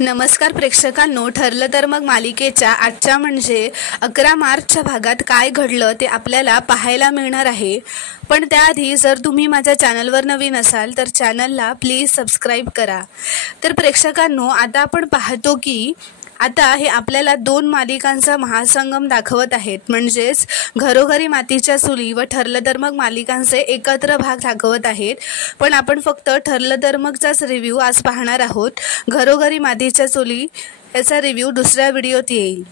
नमस्कार प्रेक्षकांनो, ठरलं तर मग मालिकेच्या आजच्या म्हणजे 11 मार्चच्या भागात काय घडलं ते आपल्याला पाहायला मिळणार आहे. पण त्याआधी जर तुम्ही माझ्या चॅनलवर नवीन असाल तर चॅनलला प्लीज सबस्क्राईब करा. तर प्रेक्षकांनो, आता आपण पाहतो की आता हे आपल्याला 2 मालिकांचा महासंगम दाखवत आहेत. म्हणजेच घरोघरी मातीच्या चुली व ठरलं तर मग मालिकांचे एकत्र भाग दाखवत आहेत. पण आपण फक्त ठरलं तर मगचाच रिव्ह्यू आज पाहणार आहोत. घरोघरी मातीच्या चुली याचा रिव्ह्यू दुसऱ्या व्हिडिओत येईल.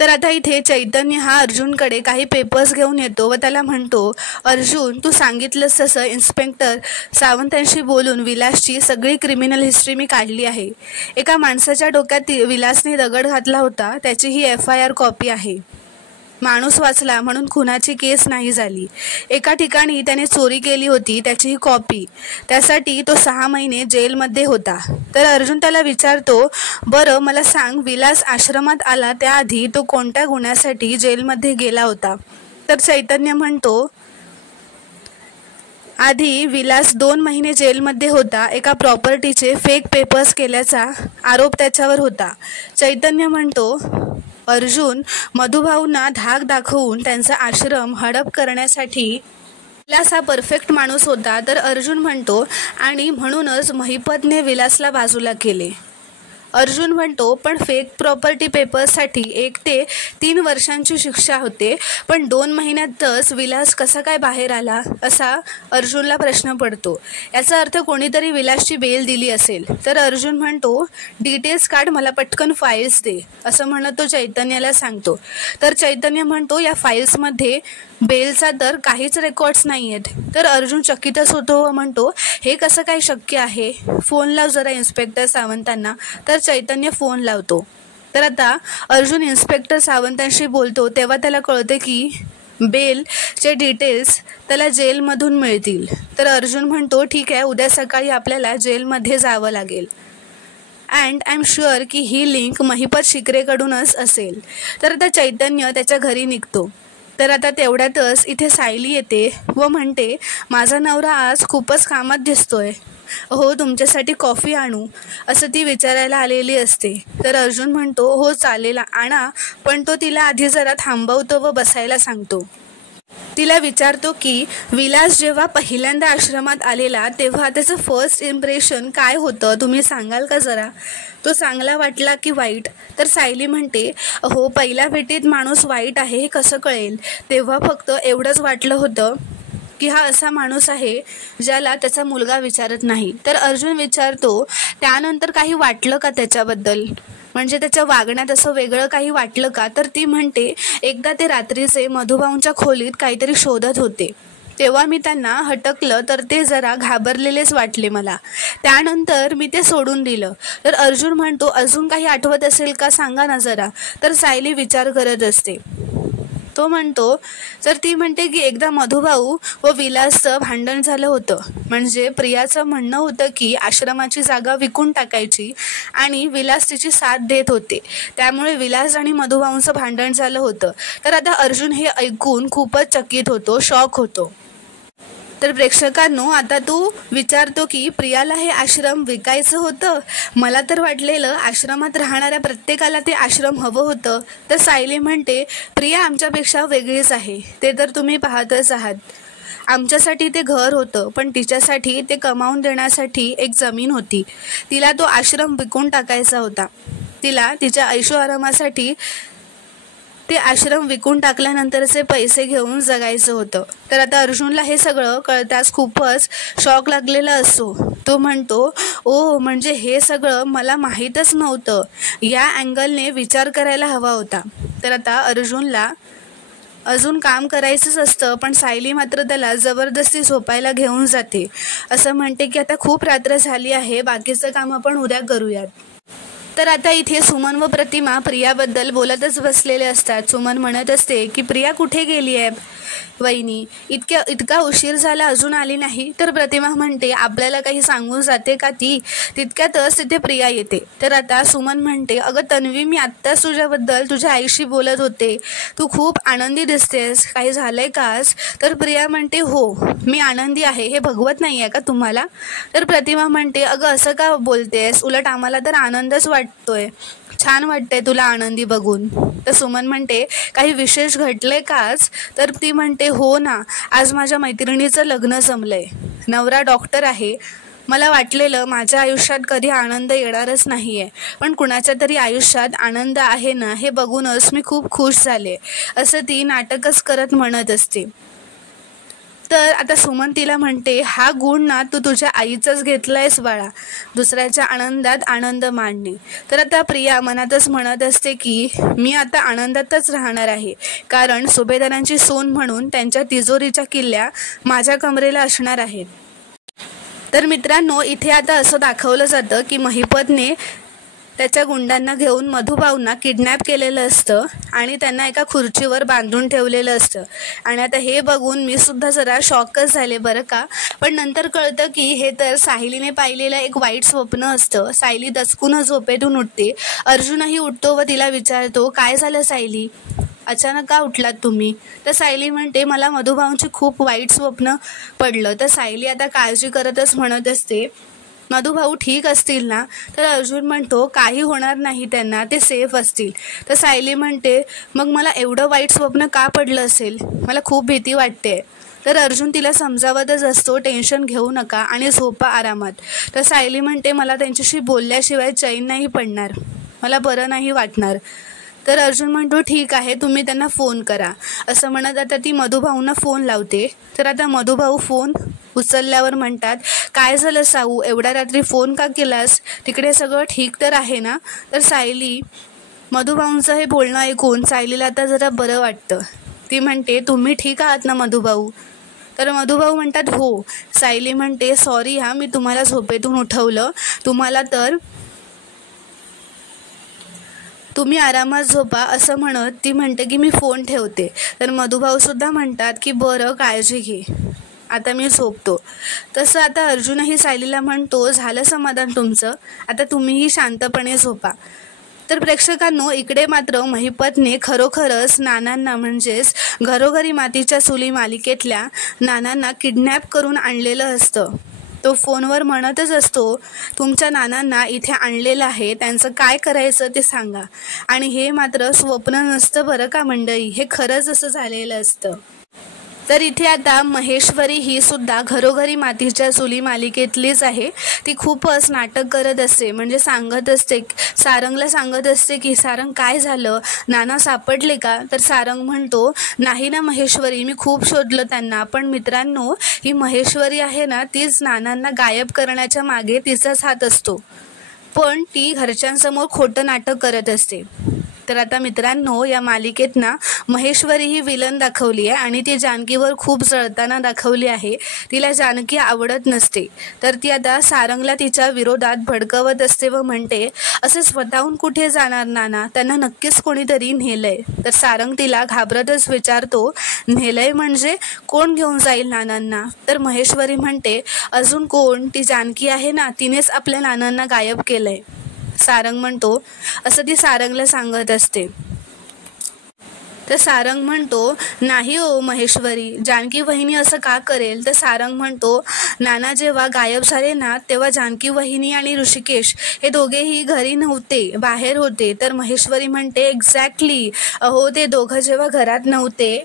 तर आता इथे चैतन्य हा अर्जुनकडे काही पेपर्स घेऊन येतो व त्याला म्हणतो, अर्जुन, तू सांगितलंस तसं इन्स्पेक्टर सावंतांशी बोलून विलासची सगळी क्रिमिनल हिस्ट्री मी काढली आहे. एका माणसाच्या डोक्यात विलासने दगड घातला होता, त्याची ही FIR कॉपी आहे. माणूस वाचला म्हणून खुनाची केस नाही झाली. एका ठिकाणी त्याने चोरी केली होती, त्याची ही कॉपी. त्यासाठी तो 6 महिने जेलमध्ये होता. तर अर्जुन त्याला विचारतो, बरं मला सांग, विलास आश्रमात आला त्याआधी तो कोणत्या गुन्ह्यासाठी जेलमध्ये गेला होता? तर चैतन्य म्हणतो, आधी विलास 2 महिने जेलमध्ये होता. एका प्रॉपर्टीचे फेक पेपर्स केल्याचा आरोप त्याच्यावर होता. चैतन्य म्हणतो, अर्जुन, मधुभाऊंना धाक दाखवून त्यांचा आश्रम हडप करण्यासाठी विलास हा परफेक्ट माणूस होता. तर अर्जुन म्हणतो, आणि म्हणूनच महिपतने विलासला बाजूला केले. अर्जुन म्हणतो, पण फेक प्रॉपर्टी पेपर्ससाठी 1 ते 3 वर्षांची शिक्षा होते. पण 2 महिन्यातच विलास कसा काय बाहेर आला, असा अर्जुनला प्रश्न पडतो. याचा अर्थ कोणीतरी विलासची बेल दिली असेल. तर अर्जुन म्हणतो, डिटेल्स काढ, मला पटकन फाईल्स दे, असं म्हणत तो चैतन्याला सांगतो. तर चैतन्य म्हणतो, या फाईल्समध्ये बेलचा तर काहीच रेकॉर्ड्स नाही आहेत. तर अर्जुन चकितच होतो व म्हणतो, हे कसं काय शक्य आहे? फोन लाव जरा इन्स्पेक्टर सावंतांना. तर चैतन्य फोन लावतो. तर आता अर्जुन इन्स्पेक्टर सावंतांशी बोलतो तेव्हा त्याला कळते की बेलचे डिटेल्स त्याला जेलमधून मिळतील. तर अर्जुन म्हणतो, ठीक आहे, उद्या सकाळी आपल्याला जेलमध्ये जावं लागेल. अँड आय एम शुअर की ही लिंक महिपत शिकरेकडूनच असेल. तर आता चैतन्य त्याच्या घरी निघतो. तर आता तेवढ्यातच इथे सायली येते व म्हणते, माझा नवरा आज खूपच कामात दिसतोय. हो, तुमच्यासाठी कॉफी आणू, असं ती विचारायला आलेली असते. तर अर्जुन म्हणतो, हो चालेल, आणा. पण तो तिला आधी जरा थांबवतो व बसायला सांगतो. तिला विचारतो की विलास जेव्हा पहिल्यांदा आश्रमात आलेला तेव्हा त्याचं फर्स्ट इम्प्रेशन काय होतं, तुम्ही सांगाल का जरा? तो चांगला वाटला की वाईट? तर सायली म्हणते, हो, पहिल्या भेटीत माणूस वाईट आहे हे कसं कळेल? तेव्हा फक्त एवढंच वाटलं होतं की हा असा माणूस आहे ज्याला त्याचा मुलगा विचारत नाही. तर अर्जुन विचारतो, त्यानंतर काही वाटलं का त्याच्याबद्दल? म्हणजे त्याच्या वागण्यात असं वेगळं काही वाटलं का? तर ती म्हणते, एकदा ते रात्रीचे मधुभाऊंच्या खोलीत काहीतरी शोधत होते, तेव्हा मी त्यांना हटकलं तर ते जरा घाबरलेलेच वाटले मला. त्यानंतर मी ते सोडून दिलं. तर अर्जुन म्हणतो, अजून काही आठवत असेल का, सांगा ना जरा. तर सायली विचार करत असते. तो म्हणतो, तर ती म्हणते की एकदा मधुभाऊ व विलासचं भांडण झालं होतं. म्हणजे प्रियाचं म्हणणं होतं की आश्रमाची जागा विकून टाकायची आणि विलास तिची साथ देत होते. त्यामुळे विलास आणि मधुभाऊंचं भांडण झालं होतं. तर आता अर्जुन हे ऐकून खूपच चकित होतो, शॉक होतो. तर प्रेक्षकांनो, आता तू विचारतो की प्रियाला हे आश्रम विकायचं होतं? मला तर वाटलेलं आश्रमात राहणाऱ्या प्रत्येकाला ते आश्रम हवं होतं. तर सायली म्हणते, प्रिया आमच्यापेक्षा वेगळीच आहे, ते तर तुम्ही पाहतच आहात. आमच्यासाठी ते घर होतं, पण तिच्यासाठी ते कमावून देण्यासाठी एक जमीन होती. तिला तो आश्रम विकून टाकायचा होता. तिला तिच्या ऐशोआरामासाठी ते आश्रम विकून टाकल्यानंतरचे पैसे घेऊन जगायचं होतं. तर आता अर्जुनला हे सगळं कळताच खूपच शॉक लागलेला असतो. तो म्हणतो, ओ, म्हणजे हे सगळं मला माहीतच नव्हतं. या अँगलने विचार करायला हवा होता. तर आता अर्जुनला अजून काम करायचंच असतं, पण सायली मात्र त्याला जबरदस्ती झोपायला घेऊन जाते. असं म्हणते की आता खूप रात्र झाली आहे, बाकीचं काम आपण उद्या करूयात. तर आता इथे सुमन व प्रतिमा प्रियाबद्दल बोलतच बसलेले असतात. सुमन म्हणत असते की प्रिया कुठे गेली आहे वहिनी, इतका उशीर झाला अजून आली नाही. तर प्रतिमा म्हणते, आपल्याला काही सांगून जाते का ती? तितक्यातच तिथे प्रिया येते. तर आता सुमन म्हणते, अगं तन्वी, मी आत्ताच तुझ्याबद्दल तुझ्या आईशी बोलत होते, तू खूप आनंदी दिसतेस, काही झालंय का आज? तर प्रिया म्हणते, हो, मी आनंदी आहे, हे भगवत नाही आहे का तुम्हाला? तर प्रतिमा म्हणते, अगं असं का बोलतेस, उलट आम्हाला तर आनंदच वाटतो वाटतोय, छान वाटतंय तुला आनंदी बघून. तर सुमन म्हणते काही विशेष घडलंय का आज? तर ती म्हणते हो ना, आज माझ्या मैत्रिणीचं लग्न जमलंय. नवरा डॉक्टर आहे. मला वाटलेलं माझ्या आयुष्यात कधी आनंद येणारच नाहीये, पण कुणाच्या तरी आयुष्यात आनंद आहे ना हे बघूनच मी खूप खुश झाले, असं ती नाटकच करत म्हणत असते. तर आता सुमन तिला म्हणते हा गुण ना तू तुझ्या आईचाच घेतलायस बाळा, दुसऱ्याच्या आनंदात आनंद मांडणे. तर आता प्रिया मनातच म्हणत असते की मी आता आनंदातच राहणार आहे, कारण सुभेदारांची सून म्हणून त्यांच्या तिजोरीच्या किल्ल्या माझ्या कमरेला असणार आहेत. तर मित्रांनो, इथे आता असं दाखवलं जातं की महिपतने त्याच्या गुंडांना घेऊन मधुभाऊंना किडनॅप केलेलं असतं आणि त्यांना एका खुर्चीवर बांधून ठेवलेलं असतं. आणि आता हे बघून मी सुद्धा जरा शॉकच झाले बरं का. पण नंतर कळतं की हे तर सायलीने पाहिलेलं एक वाईट स्वप्न असतं. सायली दचकून झोपेतून उठते. अर्जुनही उठतो व तिला विचारतो काय झालं सायली, अचानक का उठलात तुम्ही? तर सायली म्हणते मला मधुभाऊंची खूप वाईट स्वप्न पडलं. तर सायली आता काळजी करतच म्हणत असते मधुभाऊ ठीक असतील ना? तर अर्जुन म्हणतो काही होणार नाही त्यांना, ते सेफ असतील. तर सायली म्हणते मग मला एवढं वाईट स्वप्न का पडलं असेल, मला खूप भीती वाटते. तर अर्जुन तिला समजावतच असतो टेन्शन घेऊ नका आणि झोपा आरामात. तर सायली म्हणते मला त्यांच्याशी बोलल्याशिवाय चैन नाही पडणार, मला बरं नाही वाटणार. तर अर्जुन म्हणतो ठीक आहे, तुम्ही त्यांना फोन करा, असं म्हणत आता ती मधुभाऊंना फोन लावते. तर आता मधुभाऊ फोन उचलल्यावर म्हणतात काय झालं साऊ, एवढ्या रात्री फोन का केलास, तिकडे सगळं ठीक तर आहे ना? तर सायली मधुभाऊंचं हे बोलणं ऐकून सायलीला आता जरा बरं वाटतं. ती म्हणते तुम्ही ठीक आहात ना मधुभाऊ? तर मधुभाऊ म्हणतात हो. सायली म्हणते सॉरी हा, मी तुम्हाला झोपेतून उठवलं, तुम्हाला तर तुम्ही आरामात झोपा, असं म्हणत ती म्हणते की मी फोन ठेवते. तर मधुभाऊ सुद्धा म्हणतात की बरं काळजी घे, आता मी झोपतो. तसं आता अर्जुनही सायलीला म्हणतो झालं समाधान तुमचं, आता तुम्हीही शांतपणे झोपा. तर प्रेक्षकांनो, इकडे मात्र महिपतने खरोखरच नानांना म्हणजेच घरोघरी मातीच्या चुली मालिकेतल्या नानांना किडनॅप करून आणलेलं असतं. तो फोनवर म्हणतच असतो तुमच्या नानांना इथे आणलेलं आहे, त्यांचं काय करायचं ते सांगा. आणि हे मात्र स्वप्न नसतं बरं का मंडळी, हे खरंच असं झालेलं असतं. तर इथे आता महेश्वरी ही सुद्धा घरोघरी मातीच्या चुली मालिकेतलीच आहे. ती खूपच नाटक करत असते, म्हणजे सांगत असते, सारंगला सांगत असते की सारंग काय झालं, नाना सापडले का? तर सारंग म्हणतो नाही ना महेश्वरी, मी खूप शोधलं त्यांना, पण मित्रांनो ही महेश्वरी आहे ना, तीच नानांना गायब करण्याच्या मागे तिचाच हात असतो, पण ती घरच्यांसमोर खोटं नाटक करत असते. तर आता मित्रांनो, या मालिकेत ना महेश्वरी ही विलन दाखवली आहे आणि ती जानकीवर खूप जळताना दाखवली आहे. तिला जानकी आवडत नसते, तर ती आता सारंगला तिच्या विरोधात भडकवत असते व म्हणते असे स्वतःहून कुठे जाणार नाना, त्यांना नक्कीच कोणीतरी नेलंय. तर सारंग तिला घाबरतच विचारतो नेलंय म्हणजे कोण घेऊन जाईल नानांना? तर महेश्वरी म्हणते अजून कोण, ती जानकी आहे ना, तिनेच आपल्या नानांना गायब केलंय. सारंग म्हणतो असं ती सारंगला सांगत असते. तर सारंग म्हणतो नाही हो महेश्वरी, जानकी वहिनी असं का करेल? तर सारंग म्हणतो नाना जेव्हा गायब झाले ना, तेव्हा जानकी वहिनी आणि ऋषिकेश हे दोघेही घरी नव्हते, बाहेर होते. तर महेश्वरी म्हणते एक्झॅक्टली, अहो ते दोघं जेव्हा घरात नव्हते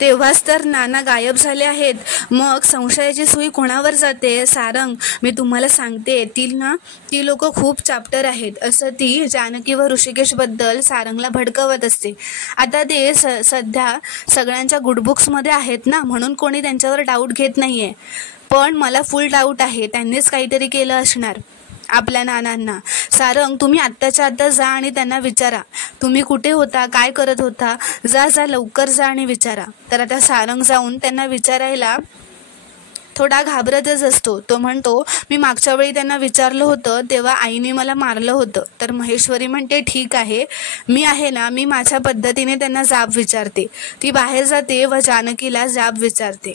तेव्हाच तर नाना गायब झाले आहेत, मग संशयाची सुई कोणावर जाते? सारंग, मी तुम्हाला सांगते ती लोक खूप चाप्टर आहेत, असं ती जानकी व ऋषिकेशबद्दल सारंगला भडकवत असते. आता ते सध्या सगळ्यांच्या गुडबुक्समध्ये आहेत ना, म्हणून कोणी त्यांच्यावर डाऊट घेत नाहीये, पण मला फुल डाऊट आहे त्यांनीच काहीतरी केलं असणार आपल्या नानांना. सारंग, तुम्ही आत्ताच्या आत्ता जा आणि त्यांना विचारा तुम्ही कुठे होता, काय करत होता, जा लवकर जा आणि विचारा. तर आता सारंग जाऊन त्यांना विचारायला थोडा घाबरतच असतो. तो म्हणतो मी मागच्या वेळी त्यांना विचारलं होतं तेव्हा आईने मला मारलं होतं. तर महेश्वरी म्हणते ठीक आहे, मी आहे ना, मी माझ्या पद्धतीने त्यांना जाब विचारते. ती बाहेर जाते व जानकीला जाब विचारते.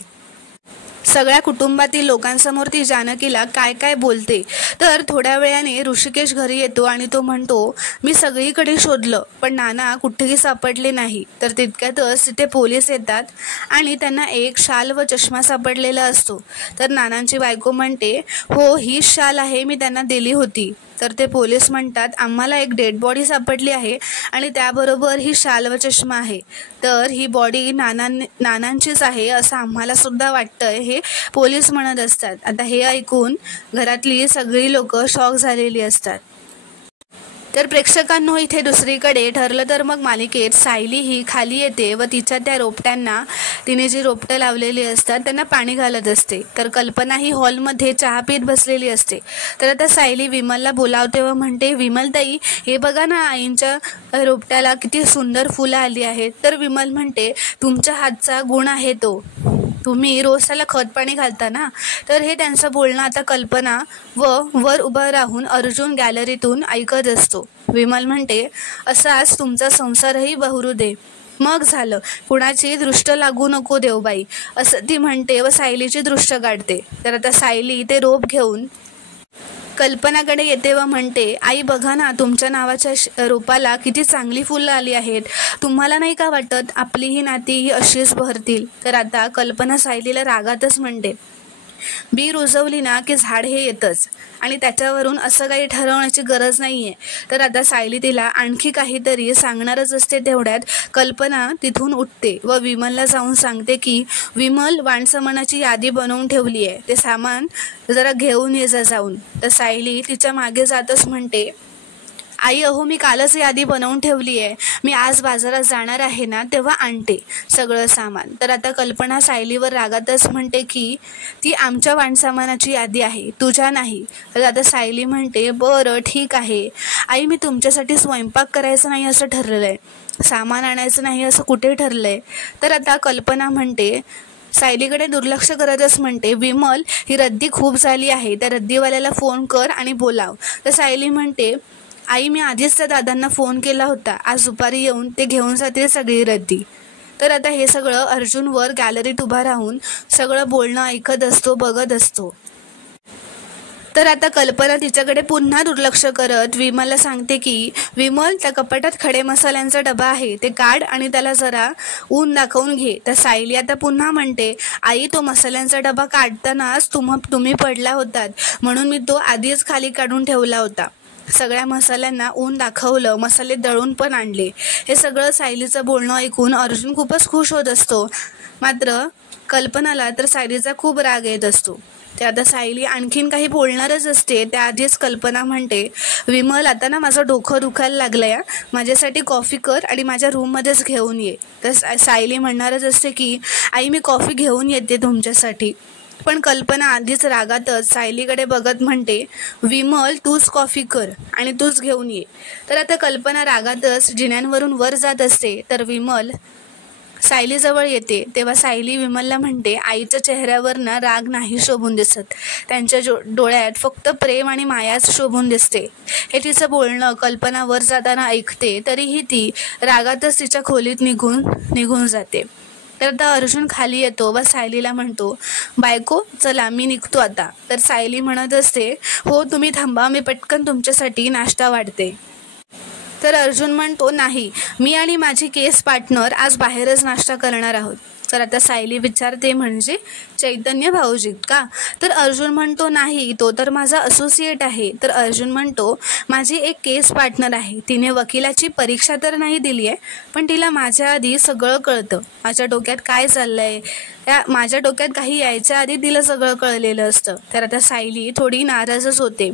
सगळ्या कुटुंबातील लोकांसमोर ती जानकीला काय काय बोलते. तर थोड्या वेळाने ऋषिकेश घरी येतो आणि तो म्हणतो, मी सगळीकडे शोधलं पण नाना कुठेही सापडले नाही. तर तितक्यातच तिथे पोलीस येतात आणि त्यांना एक शाल व चष्मा सापडलेला असतो. तर नानांची बायको म्हणते, हो हीच शाल आहे, मी त्यांना दिली होती. तर ते पोलीस म्हणतात, आम्हाला एक डेड बॉडी सापडली आहे आणि त्याबरोबर ही शाल व चष्मा आहे. तर ही बॉडी नानांचीच आहे असं आम्हाला सुद्धा वाटतंय, हे पोलीस म्हणत असतात. आता हे ऐकून घरातली सगळी लोक शॉक झालेली असतात. तर प्रेक्षकांनो, इथे दुसरीकडे ठरलं तर मग मालिकेत सायली ही खाली येते व तिच्या त्या रोपट्यांना, तिने जी रोपटं लावलेली असतात त्यांना पाणी घालत असते. तर कल्पना ही हॉलमध्ये चहा पीत बसलेली असते. तर आता सायली विमलला बोलावते व म्हणते, विमलताई हे बघा ना, आईंच्या रोपट्याला किती सुंदर फुलं आली आहेत. तर विमल म्हणते, तुमच्या हातचा गुण आहे तो, तुम्ही रोज त्याला खत पाणी घालता ना. तर हे त्यांचं बोलणं आता कल्पना व वर उभं राहून अर्जुन गॅलरीतून ऐकत असतो. विमल म्हणते, असाच तुमचा संसारही बहरू दे, मग झालं, कुणाची दृष्ट लागू नको देवबाई, असं ती म्हणते व सायलीची दृष्ट काढते. तर आता सायली ते रोप घेऊन कल्पनाकडे येते व म्हणते, आई बघा ना, तुमच्या नावाच्या रोपाला किती चांगली फुलं आली आहेत. तुम्हाला नाही का वाटत आपली ही नाती ही अशीच बहरतील. तर आता कल्पना सायलीला रागातच म्हणते, बी रुजवली ना की झाड हे येतच आणि त्याच्यावरून असं काही ठरवण्याची गरज नाही आहे. तर आता सायली तिला आणखी काहीतरी सांगणारच असते. तेवढ्यात कल्पना तिथून उठते व विमलला जाऊन सांगते की विमल, वाणसामानाची यादी बनवून ठेवली आहे, ते सामान जरा घेऊन ये जाऊन. तर सायली तिच्या मागे जातच म्हणते, आई अहो, मी कालच यादी बनवून ठेवली आहे, मी आज बाजारात जाणार आहे ना तेव्हा आणते सगळं सामान. तर आता कल्पना सायलीवर रागातच म्हणते की ती आमच्या वाणसामानाची यादी आहे, तुझ्या नाही. तर आता सायली म्हणते, बरं ठीक आहे आई, मी तुमच्यासाठी स्वयंपाक करायचं नाही असं ठरलेलं आहे, सामान आणायचं नाही असं कुठे ठरलं आहे. तर आता कल्पना म्हणते, सायलीकडे दुर्लक्ष करतच म्हणते, विमल ही रद्दी खूप झाली आहे, त्या रद्दीवाल्याला फोन कर आणि बोलाव. तर सायली म्हणते, आई मी आधीच त्या दादांना फोन केला होता, आज दुपारी येऊन ते घेऊन जातील सगळी रद्दी. तर आता हे सगळं अर्जुन वर गॅलरीत उभा राहून सगळं बोलणं ऐकत असतो, बघत असतो. तर आता कल्पना तिच्याकडे पुन्हा दुर्लक्ष करत विमलला सांगते की विमल, त्या कपाटात खडे मसाल्यांचा डबा आहे, ते काढ आणि त्याला जरा ऊन दाखवून घे. तर सायली आता पुन्हा म्हणते, आई तो मसाल्यांचा डबा काढतानाच तुम्ही पडला होतात, म्हणून मी तो आधीच खाली काढून ठेवला होता. सगळ्या मसाल्यांना ऊन दाखवलं, मसाले दळून पण आणले. हे सगळं सायलीचं बोलणं ऐकून अर्जुन खूपच खुश होत असतो. मात्र कल्पनाला तर सायलीचा खूप राग येत असतो. ते आता सायली आणखीन काही बोलणारच असते त्याआधीच कल्पना म्हणते, विमल आता ना माझं डोकं दुखायला लागलंय, माझ्यासाठी कॉफी कर आणि माझ्या रूममध्येच घेऊन ये. तर सायली म्हणणारच असते की आई मी कॉफी घेऊन येते तुमच्यासाठी. पण कल्पना आधीच रागातच सायलीकडे बघत म्हणते, विमल तूच कॉफी कर आणि तूच घेऊन ये. तर आता कल्पना रागातच जिन्यांवरून वर जात असते. तर विमल सायलीजवळ येते तेव्हा सायली विमलला म्हणते, आईच्या चेहऱ्यावर ना राग नाही शोभून दिसत, त्यांच्या डोळ्यात फक्त प्रेम आणि मायाच शोभून दिसते. हे तिचं बोलणं कल्पना वर जाताना ऐकते, तरीही ती रागातच तिच्या खोलीत निघून जाते. तर आता अर्जुन खाली येतो व सायलीला म्हणतो, बायको चला मी निघतो आता. तर सायली म्हणत असते, हो तुम्ही थांबा, मी पटकन तुमच्यासाठी नाश्ता वाढते. तर अर्जुन म्हणतो, नाही, मी आणि माझी केस पार्टनर आज बाहेरच नाश्ता करणार आहोत. तर आता सायली विचारते, म्हणजे चैतन्य भाऊजीत का? तर अर्जुन म्हणतो, नाही, तो तर माझा असोसिएट आहे. तर अर्जुन म्हणतो, माझी एक केस पार्टनर आहे, तिने वकिलाची परीक्षा तर नाही दिली आहे, पण तिला माझ्या आधी सगळं कळतं, माझ्या डोक्यात काय चाललंय, माझ्या डोक्यात काही यायच्या आधी तिला सगळं कळलेलं असतं. तर आता सायली थोडी नाराजच होते.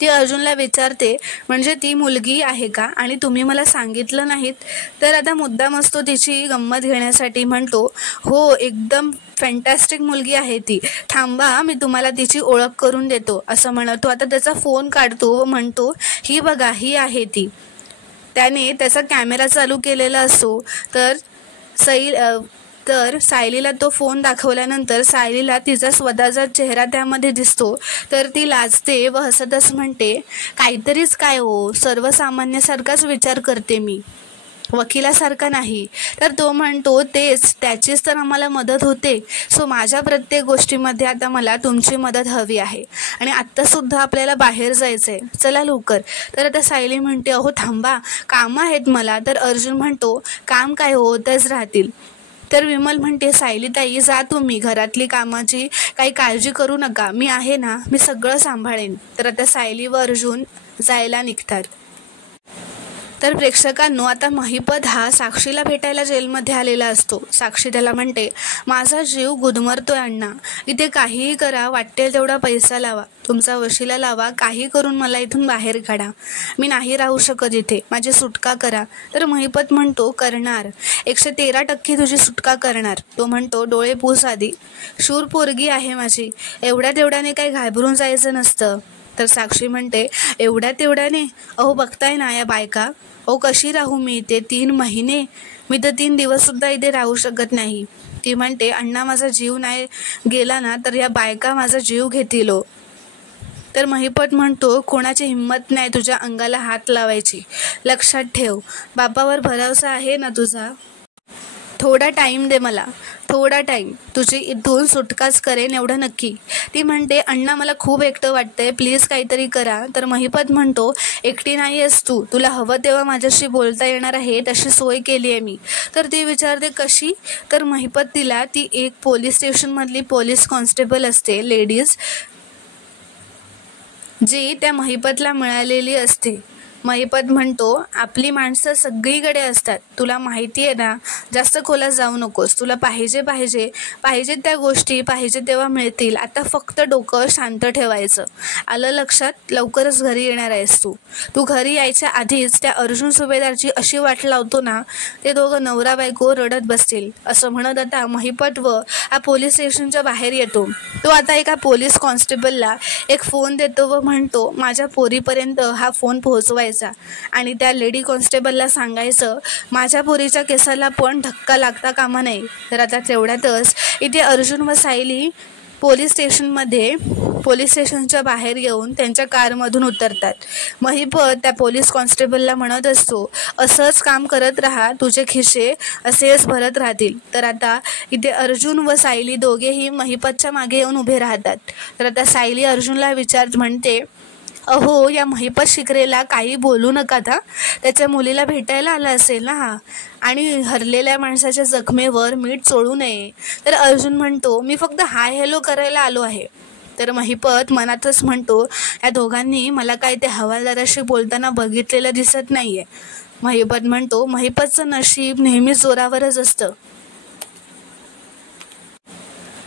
ती अर्जुनला विचारते, म्हणजे ती मुलगी आहे का आणि तुम्ही मला सांगितलं नाहीत? तर आता मुद्दाम असतो तिची गंमत घेण्यासाठी म्हणतो, हो एकदम फॅन्टॅस्टिक मुलगी आहे ती, थांबा मी तुम्हाला तिची ओळख करून देतो, असं म्हणतो. आता त्याचा फोन काढतो व म्हणतो, ही बघा ही आहे ती. त्याने त्याचा कॅमेरा चालू केलेला असतो. तर सायलीला तो फोन दाखवल्यानंतर सायलीला तिचा स्वतःचा चेहरा त्यामध्ये दिसतो. तर ती लाजते व हसतच म्हणते, काहीतरीच काय हो, सर्वसामान्यासारखाच विचार करते मी. वकिलासारखा नाही. तर तो म्हणतो तेच, त्याचीच तर आम्हाला मदत होते. सो माझ्या प्रत्येक गोष्टीमध्ये आता मला तुमची मदत हवी आहे आणि आत्तासुद्धा आपल्याला बाहेर जायचं आहे, चला लवकर. तर आता सायली म्हणते अहो थांबा, कामं आहेत मला. तर अर्जुन म्हणतो काम काय होतच राहतील. तर विमल म्हणते सायलीताई जा तुम्ही, घरातली कामाची काही काळजी करू नका, मी आहे ना, मी सगळं सांभाळेन. तर आता सायली व अर्जुन जायला निघतात. तर प्रेक्षकांनो, आता महिपत हा साक्षीला भेटायला जेलमध्ये आलेला असतो. साक्षी त्याला म्हणते माझा जीव गुदमरतोय अण्णा, इथे काहीही करा, वाटेल तेवढा पैसा लावा, तुमचा वशिला लावा, काही करून मला इथून बाहेर काढा, मी नाही राहू शकत इथे, माझी सुटका करा. तर महिपत म्हणतो करणार, 113% तुझी सुटका करणार. तो म्हणतो डोळे पुस आधी, शूर पोरगी आहे माझी, एवढ्या तेवढ्याने काही घाबरून जायचं नसतं. तर साक्षी म्हणते एवढ्या तेवढ्याने, अहो बघताय ना या बायका, अहो कशी राहू मी इथे 3 महिने, मी तर 3 दिवससुद्धा इथे राहू शकत नाही. ती म्हणते अण्णा माझा जीव नाही गेला ना तर या बायका माझा जीव घेतील हो. तर महिपत म्हणतो कोणाची हिंमत नाही तुझ्या अंगाला हात लावायची, लक्षात ठेव, बापावर भरोसा आहे ना तुझा, थोडा टाईम दे मला, थोडा टाईम, तुझी इथून सुटकाच करेन एवढं नक्की. ती म्हणते अण्णा मला खूप एकटं वाटतंय, प्लीज काहीतरी करा. तर महिपत म्हणतो एकटी नाही आहेस तू, तुला हवं तेव्हा माझ्याशी बोलता येणार आहे तशी सोय केली आहे मी. तर ती विचारते कशी. तर महिपत तिला ती एक पोलीस स्टेशनमधली पोलीस कॉन्स्टेबल असते लेडीज, जी त्या महिपतला मिळालेली असते. महिपत म्हणतो आपली माणसं सगळीकडे असतात, तुला माहिती आहे ना, जास्त खोलात जाऊ नकोस, तुला पाहिजे त्या गोष्टी पाहिजे तेव्हा मिळतील, आता फक्त डोकं शांत ठेवायचं, आलं लक्षात. लवकरच घरी येणार आहेस तू घरी यायच्या आधीच त्या अर्जुन सुभेदारची अशी वाट लावतो ना, ते दोघं नवरा बायको रडत बसतील. असं म्हणत आता महिपत व हा पोलीस स्टेशनच्या बाहेर येतो. तो आता एका पोलीस कॉन्स्टेबलला एक फोन देतो व म्हणतो माझ्या पोरीपर्यंत हा फोन पोहोचवायचा आणि त्या लेडी कॉन्स्टेबलला सांगायचं माझ्या पोरीच्या केसाला पण धक्का लागता कामा नये. तर आता तेवढ्यातच इथे अर्जुन व सायली पोलीस स्टेशनच्या बाहेर येऊन त्यांच्या कारमधून उतरतात. महिपत त्या पोलीस कॉन्स्टेबलला म्हणत असतो असंच काम करत राहा, तुझे खिसे असेच भरत राहतील. तर आता इथे अर्जुन व सायली दोघेही महिपतच्या मागे येऊन उभे राहतात. तर आता सायली अर्जुनला म्हणते अहो या महिपत शिकरेला काही बोलू नका, त्याच्या मुलीला भेटायला आला असेल ना हा, आणि हरलेल्या माणसाच्या जखमेवर मीठ चोळू नये. तर अर्जुन म्हणतो मी फक्त हाय हॅलो करायला आलो आहे. तर महिपत मनातच म्हणतो या दोघांनी मला काय ते हवालदाराशी बोलताना बघितलेलं दिसत नाहीये. महिपत म्हणतो महिपतचं नशीब नेहमीच जोरावरच असतं.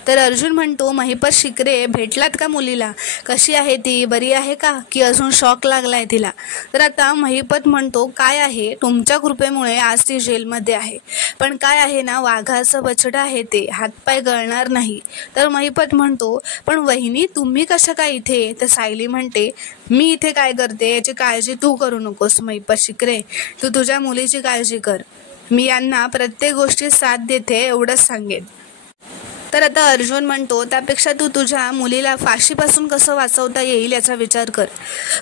तर अर्जुन म्हणतो महिपत शिकरे भेटलात का मुलीला, कशी आहे ती, बरी आहे का, की अजून शॉक लागलाय तिला. तर आता महिपत म्हणतो काय आहे, तुमच्या कृपेमुळे आज ती जेलमध्ये आहे, पण काय आहे ना वाघाचं बछडं आहे ते, हातपाय गळणार नाही. तर महिपत म्हणतो पण वहिनी तुम्ही कशा काय इथे. तर सायली म्हणते मी इथे काय करते याची काळजी तू करू नकोस महिपत शिकरे, तू तुझ्या मुलीची काळजी कर, मी यांना प्रत्येक गोष्टीत साथ देते एवढंच सांगेन. तर आता अर्जुन म्हणतो त्यापेक्षा तू तुझ्या मुलीला फाशीपासून कसं वाचवता येईल याचा विचार कर,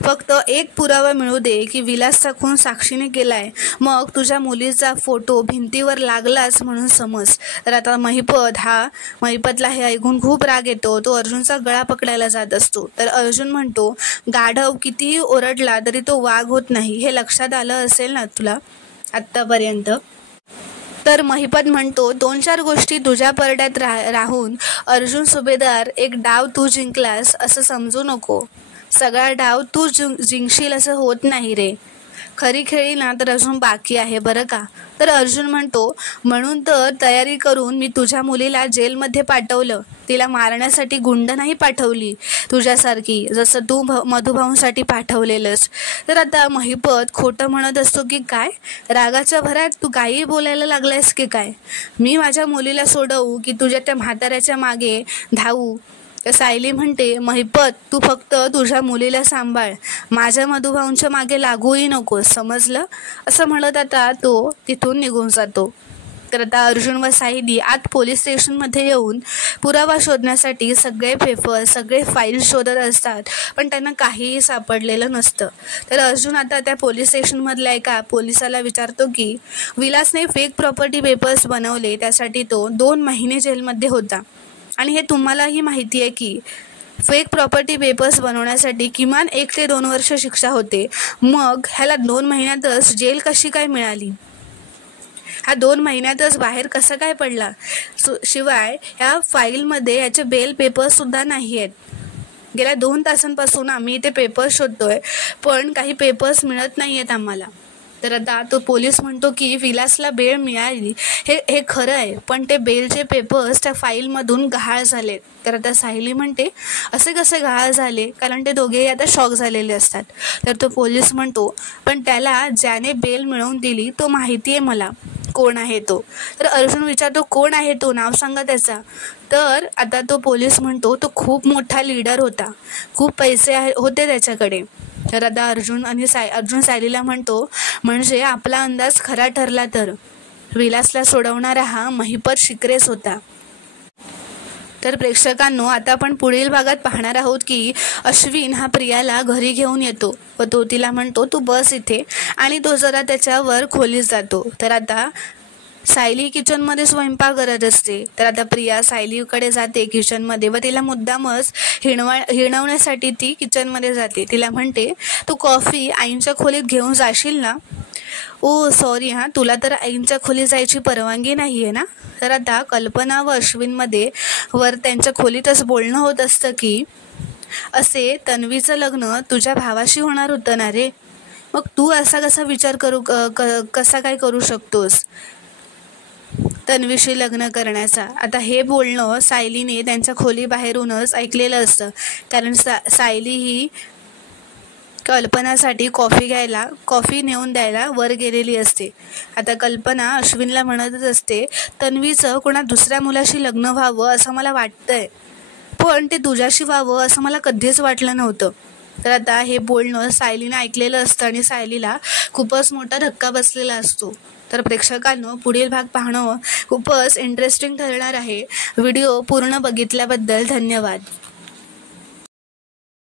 फक्त एक पुरावा मिळू दे की विलासचा खून साक्षीने केलाय, मग तुझ्या मुलीचा फोटो भिंतीवर लागलाच म्हणून समज. तर आता महिपतला हे ऐकून खूप राग येतो, तो अर्जुनचा गळा पकडायला जात असतो. तर अर्जुन म्हणतो गाढव कितीही ओरडला तरी तो वाघ होत नाही, हे लक्षात आलं असेल ना तुला आत्तापर्यंत. तर महिपत म्हणतो 2-4 गोष्टी तुझ्या परड्यात राहून अर्जुन सुभेदार एक डाव तू जिंकलास असं समजू नको, सगळा डाव तू जिंकशील असं होत नाही रे, खरी खेळी ना तर अजून बाकी आहे बरं का. तर अर्जुन म्हणतो म्हणून तर तयारी करून मी तुझ्या मुलीला जेलमध्ये पाठवलं, तिला मारण्यासाठी गुंड नाही पाठवली तुझ्यासारखी, जसं तू मधुभाऊंसाठी पाठवलेलंस. तर आता महिपत खोटं म्हणत असतो की काय, रागाच्या भरात तू काही बोलायला लागलायस की काय, मी माझ्या मुलीला सोडवू की तुझ्या त्या म्हाताऱ्याच्या मागे धावू. तर सायली म्हणते महिपत तू फक्त तुझ्या मुलीला सांभाळ, माझ्या मधुभाऊंच्या मागे लागूही नको, समजलं. असं म्हणत आता तो तिथून निघून जातो. तर आता अर्जुन व सायली आत पोलीस स्टेशनमध्ये येऊन पुरावा शोधण्यासाठी सगळे पेपर सगळे फाईल शोधत असतात, पण त्यांना काहीही सापडलेलं नसतं. तर अर्जुन आता त्या पोलीस स्टेशनमधल्या एका पोलिसाला विचारतो की विलासने फेक प्रॉपर्टी पेपर्स बनवले, त्यासाठी तो 2 महिने जेलमध्ये होता. आणि हे तुम्हालाही माहिती आहे की फेक प्रॉपर्टी पेपर्स बनवण्यासाठी किमान 1 ते 2 वर्ष शिक्षा होते. मग ह्याला 2 महिन्यातच जेल कशी काय मिळाली? हा 2 महिन्यातच बाहेर कसा काय पडला? शिवाय ह्या फाईलमध्ये याचे बेल पेपर्ससुद्धा नाही आहेत. गेल्या 2 तासांपासून आम्ही इथे पेपर्स शोधतोय, पण काही पेपर्स मिळत नाही आहेत आम्हाला. तर आता तो पोलीस म्हणतो की विलासला बेल मिळाली हे खरं आहे, पण ते बेलचे पेपर्स त्या फाईलमधून गहाळ झालेत. तर आता सायली म्हणते असे कसे गहाळ झाले, कारण ते दोघेही आता शॉक झालेले असतात. तर तो पोलीस म्हणतो पण त्याला ज्याने बेल मिळवून दिली तो माहिती आहे मला कोण आहे तो. तर अर्जुन विचारतो कोण आहे तो, नाव सांगा त्याचा. तर आता तो पोलीस म्हणतो तो खूप मोठा लीडर होता, खूप पैसे होते त्याच्याकडे. तर आता अर्जुन सायलीला म्हणतो म्हणजे आपला अंदाज खरा ठरला तर विलासला सोडवणारा हा महिपत शिकरेच होता. तर प्रेक्षकांनो, आता आपण पुढील भागात पाहणार आहोत की अश्विन हा प्रियाला घरी घेऊन येतो व तो तिला म्हणतो तू बस इथे, आणि तो जरा त्याच्यावर खोलीत जातो. तर आता सायली किचनमध्ये स्वयंपाक करत असते. तर आता प्रिया सायलीकडे जाते किचनमध्ये व तिला मुद्दामच हिणवण्यासाठी ती किचनमध्ये जाते. तिला म्हणते तू कॉफी आईंच्या खोलीत घेऊन जाशील ना? ओ सॉरी हां, तुला तर आईंच्या खोलीत जायची परवानगी नाही आहे ना? तर आता कल्पना व अश्विनमध्ये त्यांच्या खोलीतच बोलणं होत असतं की असे तन्वीचं लग्न तुझ्या भावाशी होणार होतं ना रे, मग तू असा कसा विचार कसा काय करू शकतोस तन्वीशी लग्न करण्याचा. आता हे बोलणं सायलीने त्यांच्या खोलीबाहेरूनच ऐकलेलं असतं, कारण सायली ही कल्पनासाठी कॉफी नेऊन द्यायला वर गेलेली असते. आता कल्पना अश्विनला म्हणतच असते तन्वीचं कोणा दुसऱ्या मुलाशी लग्न व्हावं असं मला वाटतंय, पण ते तुझ्याशी व्हावं असं मला कधीच वाटलं नव्हतं. तर आता हे बोलणं सायलीने ऐकलेलं असतं आणि सायलीला खूपच मोठा धक्का बसलेला असतो. तर प्रेक्षकांनो, पुढील भाग पाहणं खूपच इंटरेस्टिंग ठरणार आहे. व्हिडिओ पूर्ण बघितल्याबद्दल धन्यवाद.